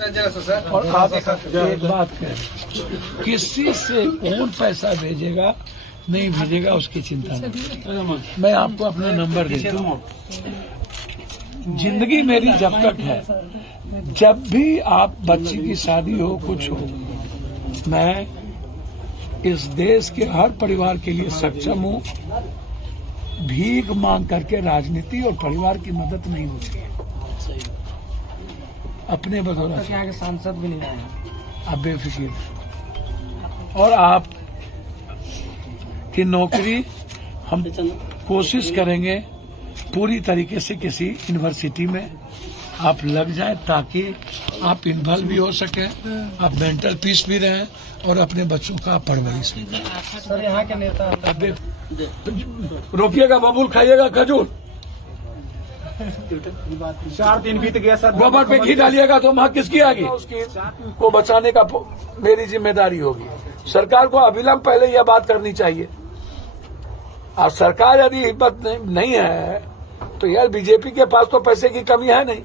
और आप एक बात करें, किसी से कौन पैसा भेजेगा नहीं भेजेगा उसकी चिंता नहीं। मैं आपको अपना नंबर देता हूँ। जिंदगी मेरी जब तक है, जब भी आप बच्ची की शादी हो कुछ हो, मैं इस देश के हर परिवार के लिए सक्षम हूँ। भीख मांग करके राजनीति और परिवार की मदद नहीं होती है। अपने बदौलत यहाँ के सांसद भी नहीं आए, आप बेफिक्र। और आप की नौकरी हम कोशिश करेंगे पूरी तरीके से किसी यूनिवर्सिटी में आप लग जाएं, ताकि आप इन्वॉल्व भी हो सके, आप मेंटल पीस भी रहें और अपने बच्चों का परवरिश भी करें। सर यहाँ के नेता रोकिएगा, बबूल खाइएगा, खजूर 4 दिन बीत गया सर। गोबर पे घी डालिएगा तो वहाँ किसकी आगे उसकी को बचाने का मेरी जिम्मेदारी होगी। सरकार को अविलंब पहले यह बात करनी चाहिए। और सरकार यदि हिम्मत नहीं है तो यार बीजेपी के पास तो पैसे की कमी है नहीं।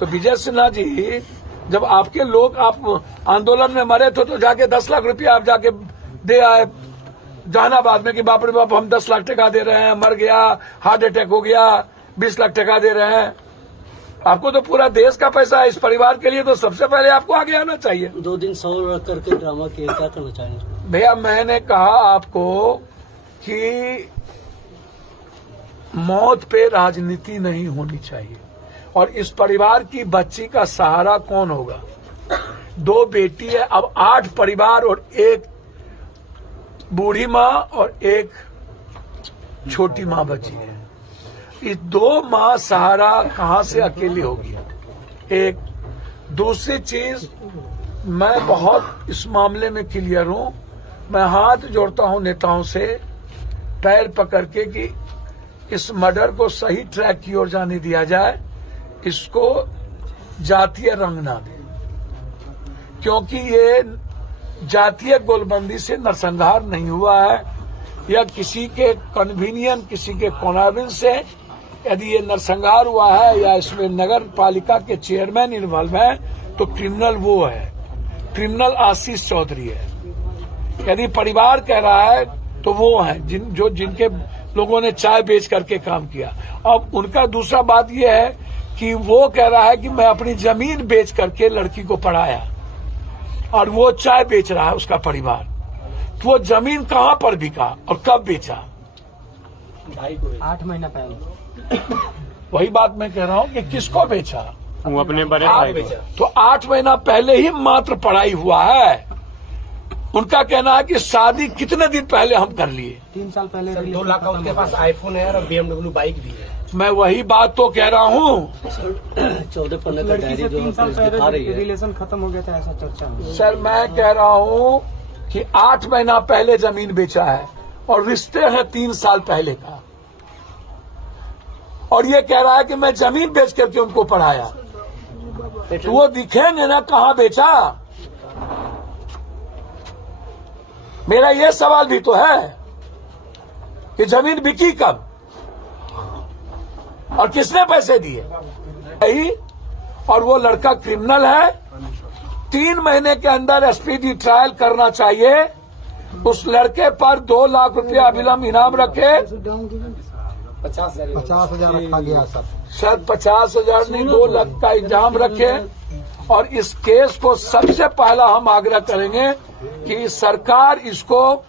तो विजय सिन्हा जी, जब आपके लोग आप आंदोलन में मरे थे तो जाके 10 लाख रुपया आप जाके दे आए जहानाबाद में कि बाप रे बाप हम 10 लाख टका दे रहे हैं, मर गया, हार्ट अटैक हो गया, 20 लाख टका दे रहे हैं। आपको तो पूरा देश का पैसा है, इस परिवार के लिए तो सबसे पहले आपको आगे आना चाहिए। 2 दिन 100 रख करके ड्रामा किया, क्या करना चाहिए भैया? मैंने कहा आपको कि मौत पे राजनीति नहीं होनी चाहिए। और इस परिवार की बच्ची का सहारा कौन होगा? 2 बेटी है, अब 8 परिवार और 1 बूढ़ी माँ और 1 छोटी माँ बची है। इस 2 माँ सहारा कहाँ से अकेली होगी? एक दूसरी चीज, मैं बहुत इस मामले में क्लियर हूं। मैं हाथ जोड़ता हूं नेताओं से, पैर पकड़ के कि इस मर्डर को सही ट्रैक की ओर जाने दिया जाए, इसको जातीय रंग ना दे, क्योंकि ये जातीय गोलबंदी से नरसंहार नहीं हुआ है या किसी के कन्वीनियंट, किसी के कॉन्वेंस से यदि ये नरसंहार हुआ है या इसमें नगर पालिका के चेयरमैन इन्वॉल्व है तो क्रिमिनल वो है, क्रिमिनल आशीष चौधरी है। यदि परिवार कह रहा है तो वो है जिनके लोगों ने चाय बेच करके काम किया। अब उनका दूसरा बात ये है कि वो कह रहा है कि मैं अपनी जमीन बेच करके लड़की को पढ़ाया और वो चाय बेच रहा है उसका परिवार। तो वो जमीन कहाँ पर बिका और कब बेचा? 8 महीना पहले। वही बात मैं कह रहा हूँ कि किसको बेचा? वो अपने बड़े भाई को। तो 8 महीना पहले ही मात्र पढ़ाई हुआ है। उनका कहना है कि शादी कितने दिन पहले हम कर लिए। 3 साल पहले। 2 लाख का उसके पास आईफोन है और BMW बाइक भी है। मैं वही बात तो कह रहा हूँ। 14 पन्ने का डायरी जो 3 साल पहले रिलेशन खत्म हो गया था, ऐसा चर्चा है। सर मैं कह रहा हूँ कि 8 महीना पहले जमीन बेचा है और रिश्ते हैं 3 साल पहले का, और ये कह रहा है कि मैं जमीन बेच करके उनको पढ़ाया। तो वो दिखेंगे ना कहाँ बेचा। मेरा ये सवाल भी तो है कि जमीन बिकी कब और किसने पैसे दिए? यही। और वो लड़का क्रिमिनल है। 3 महीने के अंदर स्पीडी ट्रायल करना चाहिए। उस लड़के पर 2 लाख रुपया अविलंब इनाम रखे। 50,000 रखा गया सर 50,000 नहीं, 2 लाख का इल्जाम रखे। और इस केस को सबसे पहला हम आग्रह करेंगे कि सरकार इसको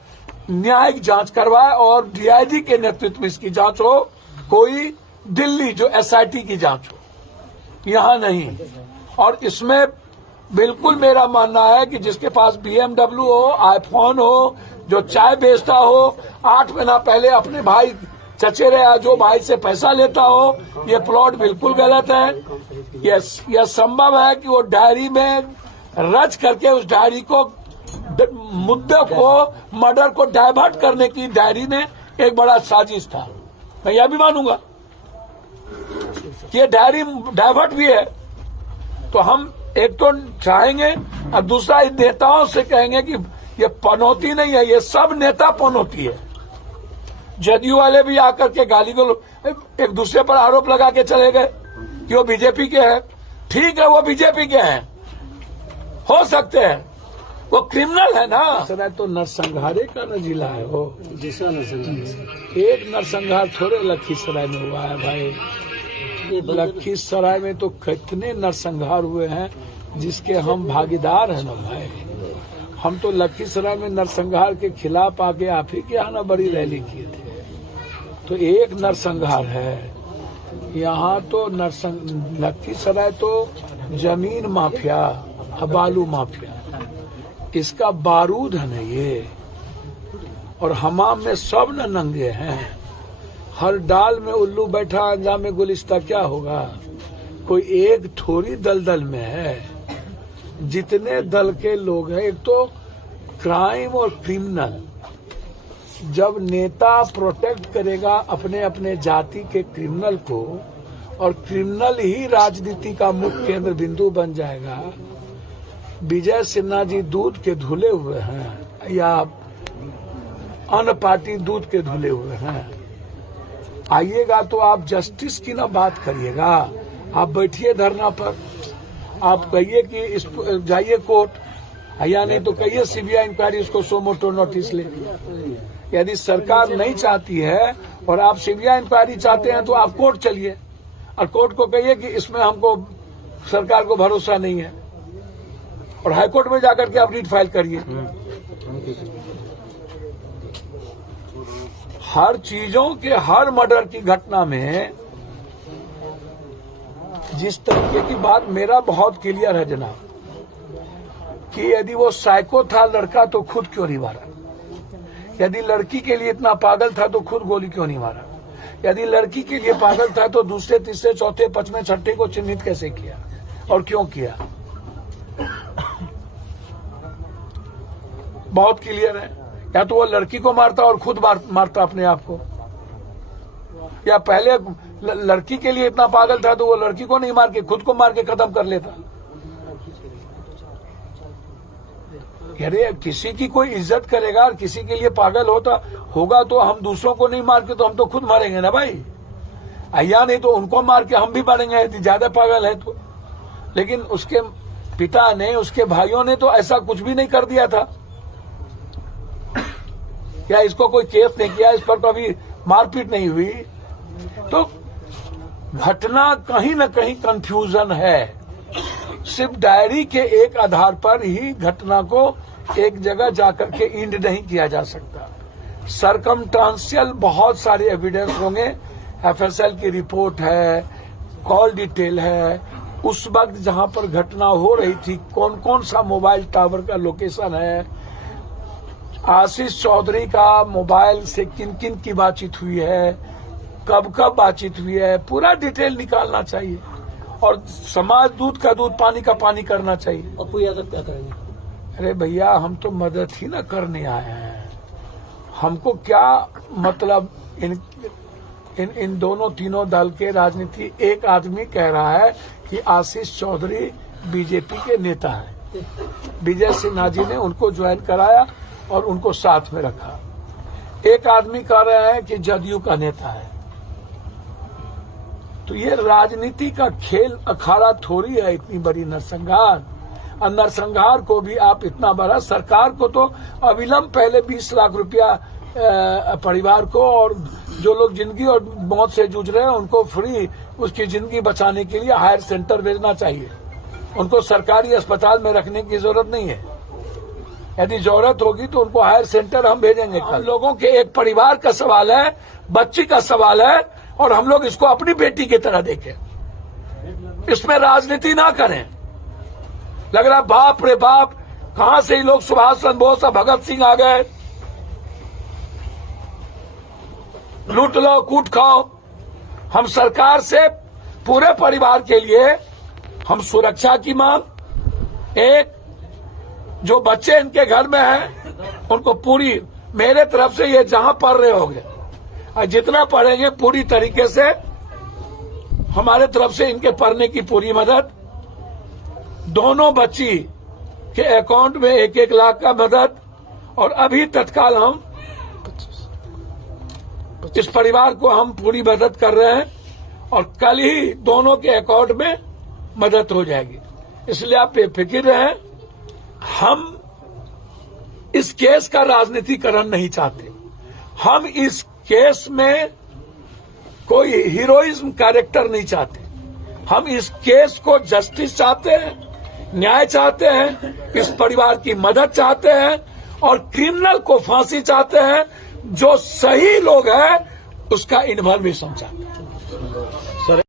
न्यायिक जांच करवाए और डीआईजी के नेतृत्व में इसकी जांच हो। कोई दिल्ली जो एसआईटी की जांच हो, यहाँ नहीं। और इसमें बिल्कुल मेरा मानना है कि जिसके पास BMW हो, आईफोन हो, जो चाय बेचता हो, 8 महीना पहले अपने भाई चचेरे या जो भाई से पैसा लेता हो, ये प्लॉट बिल्कुल गलत है। यह संभव है कि वो डायरी में रच करके उस डायरी को, मुद्दे को, मर्डर को डाइवर्ट करने की डायरी में एक बड़ा साजिश था। मैं यह भी मानूंगा कि ये डायरी डाइवर्ट भी है। तो हम एक तो चाहेंगे और दूसरा इन नेताओं से कहेंगे कि ये पनौती नहीं है, ये सब नेता पनौती है। जदयू वाले भी आकर के गाली को एक दूसरे पर आरोप लगा के चले गए कि वो बीजेपी के हैं। ठीक है, वो बीजेपी के हैं, हो सकते हैं, वो क्रिमिनल है ना। सर तो नरसंहारे का न जिला है वो, जिसका नरसंहार एक नरसंहार थोड़े लखीसराय में हुआ है भाई। लखीसराय में तो कितने नरसंहार हुए हैं जिसके हम भागीदार हैं ना भाई। हम तो लखीसराय में नरसंहार के खिलाफ आके आप ही के यहाँ ना बड़ी रैली किए थे। तो एक नरसंहार है यहाँ तो लखीसराय तो जमीन माफिया, बालू माफिया, इसका बारूद है न ये। और हमाम में सब न नंगे हैं, हर डाल में उल्लू बैठा, अंजाम में गुलिस्ता क्या होगा। कोई एक थोड़ी दलदल में है, जितने दल के लोग हैं। एक तो क्राइम और क्रिमिनल, जब नेता प्रोटेक्ट करेगा अपने अपने जाति के क्रिमिनल को, और क्रिमिनल ही राजनीति का मुख्य केंद्र बिंदु बन जाएगा। विजय सिन्हा जी दूध के धुले हुए हैं या अन्य पार्टी दूध के धुले हुए हैं। आइएगा तो आप जस्टिस की ना बात करिएगा, आप बैठिए धरना पर, आप कहिए कि इस जाइए कोर्ट, या नहीं तो कहिए सीबीआई इंक्वायरी उसको सो मोटो नोटिस ले। यदि सरकार नहीं चाहती है और आप सीबीआई इंक्वायरी चाहते हैं तो आप कोर्ट चलिए और कोर्ट को कहिए कि इसमें हमको सरकार को भरोसा नहीं है, और हाईकोर्ट में जाकर के आप रीट फाइल करिए। हर चीजों के, हर मर्डर की घटना में जिस तरीके की बात, मेरा बहुत क्लियर है जनाब, कि यदि वो साइको था लड़का तो खुद क्यों नहीं मारा। यदि लड़की के लिए इतना पागल था तो खुद गोली क्यों नहीं मारा। यदि लड़की के लिए पागल था तो दूसरे, तीसरे, चौथे, पांचवें, छठे को चिन्हित कैसे किया और क्यों किया। बहुत क्लियर है। या तो वो लड़की को मारता और खुद मारता अपने आप को, या पहले लड़की के लिए इतना पागल था तो वो लड़की को नहीं मार के खुद को मार के खत्म कर लेता। अरे किसी की कोई इज्जत करेगा और किसी के लिए पागल होगा तो हम दूसरों को नहीं मार के तो हम तो खुद मरेंगे ना भाई। या नहीं तो उनको मार के हम भी मरेंगे यदि ज्यादा पागल है तो। लेकिन उसके पिता ने, उसके भाइयों ने तो ऐसा कुछ भी नहीं कर दिया था। क्या इसको कोई केस नहीं किया, इस पर कभी मारपीट नहीं हुई। तो घटना कहीं न कहीं कंफ्यूजन है। सिर्फ डायरी के एक आधार पर ही घटना को एक जगह जाकर के इंड नहीं किया जा सकता। सरकमस्टांशियल बहुत सारे एविडेंस होंगे, एफएसएल की रिपोर्ट है, कॉल डिटेल है, उस वक्त जहां पर घटना हो रही थी कौन कौन सा मोबाइल टावर का लोकेशन है, आशीष चौधरी का मोबाइल से किन किन की बातचीत हुई है, कब कब बातचीत हुई है, पूरा डिटेल निकालना चाहिए। और समाज दूध का दूध, पानी का पानी करना चाहिए। अपू यादव क्या करेंगे? अरे भैया हम तो मदद ही ना करने आए हैं। हमको क्या मतलब इन दोनों तीनों दल के राजनीति। एक आदमी कह रहा है कि आशीष चौधरी बीजेपी के नेता हैं, विजय सिन्हा जी ने उनको ज्वाइन कराया और उनको साथ में रखा। एक आदमी कह रहे हैं कि जदयू का नेता है। तो ये राजनीति का खेल अखाड़ा थोड़ी है इतनी बड़ी नरसंहार। और नरसंहार को भी आप इतना बड़ा, सरकार को तो अविलंब पहले 20 लाख रुपया परिवार को, और जो लोग जिंदगी और मौत से जूझ रहे हैं उनको फ्री उसकी जिंदगी बचाने के लिए हायर सेंटर भेजना चाहिए। उनको सरकारी अस्पताल में रखने की जरूरत नहीं है। यदि जरूरत होगी तो उनको हायर सेंटर हम भेजेंगे। हम लोगों के एक परिवार का सवाल है, बच्ची का सवाल है, और हम लोग इसको अपनी बेटी की तरह देखें। इसमें राजनीति ना करें। लग रहा बाप रे बाप, कहां से ही लोग सुभाष चंद्र बोस और भगत सिंह आ गए, लूट लो कूट खाओ। हम सरकार से पूरे परिवार के लिए हम सुरक्षा की मांग, एक जो बच्चे इनके घर में हैं उनको पूरी, मेरे तरफ से ये जहां पढ़ रहे होंगे और जितना पढ़ेंगे पूरी तरीके से हमारे तरफ से इनके पढ़ने की पूरी मदद। दोनों बच्ची के अकाउंट में 1-1 लाख का मदद। और अभी तत्काल हम इस परिवार को हम पूरी मदद कर रहे हैं, और कल ही दोनों के अकाउंट में मदद हो जाएगी। इसलिए आप बेफिक्र रहें। हम इस केस का राजनीतिकरण नहीं चाहते। हम इस केस में कोई हीरोइज्म कैरेक्टर नहीं चाहते। हम इस केस को जस्टिस चाहते हैं, न्याय चाहते हैं, इस परिवार की मदद चाहते हैं और क्रिमिनल को फांसी चाहते हैं। जो सही लोग हैं उसका इन्वॉल्वेशन चाहते हैं।